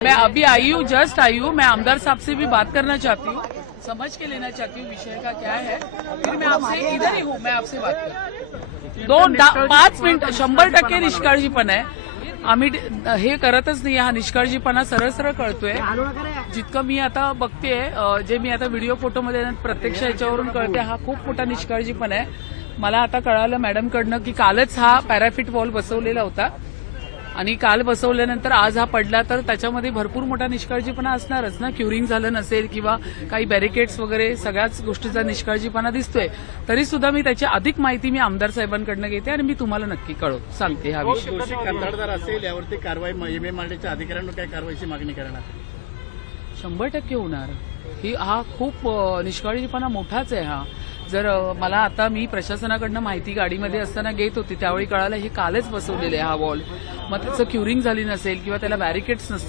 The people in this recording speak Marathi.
मैं अभी आई हूँ, जस्ट आई हूँ। मैं आमदार साहब से भी बात करना चाहती हूँ, समझ के लेना चाहती हूँ विषय का क्या है। फिर मैं आपसे इधर ही हूँ, मैं आपसे बात कर 5 मिनिट 100% निष्काळजीपणा आहे। आम्ही हे करतच नाही, हा निष्काळजीपणा सरळ सरळ कळतोय। जितकं मी आता बघतेय, जे मी आता व्हिडिओ फोटोमध्ये प्रत्यक्ष याच्यावरून कळते, हा खूप मोठा निष्काळजीपणा आहे। मला आता कळालं मॅडमकडनं की कालच हा पॅराफिट वॉल बसवलेला होता आणि काल बसवल्यानंतर आज हा पडला, तर त्याच्यामध्ये भरपूर मोठा निष्काळजीपणा असणारच ना। क्युरिंग झालं नसेल किंवा काही बॅरिकेड्स वगैरे सगळ्याच गोष्टीचा निष्काळजीपणा दिसतोय। तरी सुद्धा मी त्याची अधिक माहिती मी आमदार साहेबांकडनं घेते आणि मी तुम्हाला नक्की सांगते हा विषय। दोषी कंत्राटदार असेल यावरती कारवाई एमएमआरडीच्या अधिकाऱ्यांना काय कारवाईची मागणी करणार? 100% होणार। हा खूप निष्काळजीपणा मोठाच आहे हा। जर मला आता मी प्रशासनाकडनं माहिती गाडीमध्ये असताना घेत होती, त्यावेळी कळालं हे कालच बसवलेलं आहे हा वॉल। मग त्याचं क्युरिंग झाली नसेल किंवा त्याला बॅरिकेड्स नसतील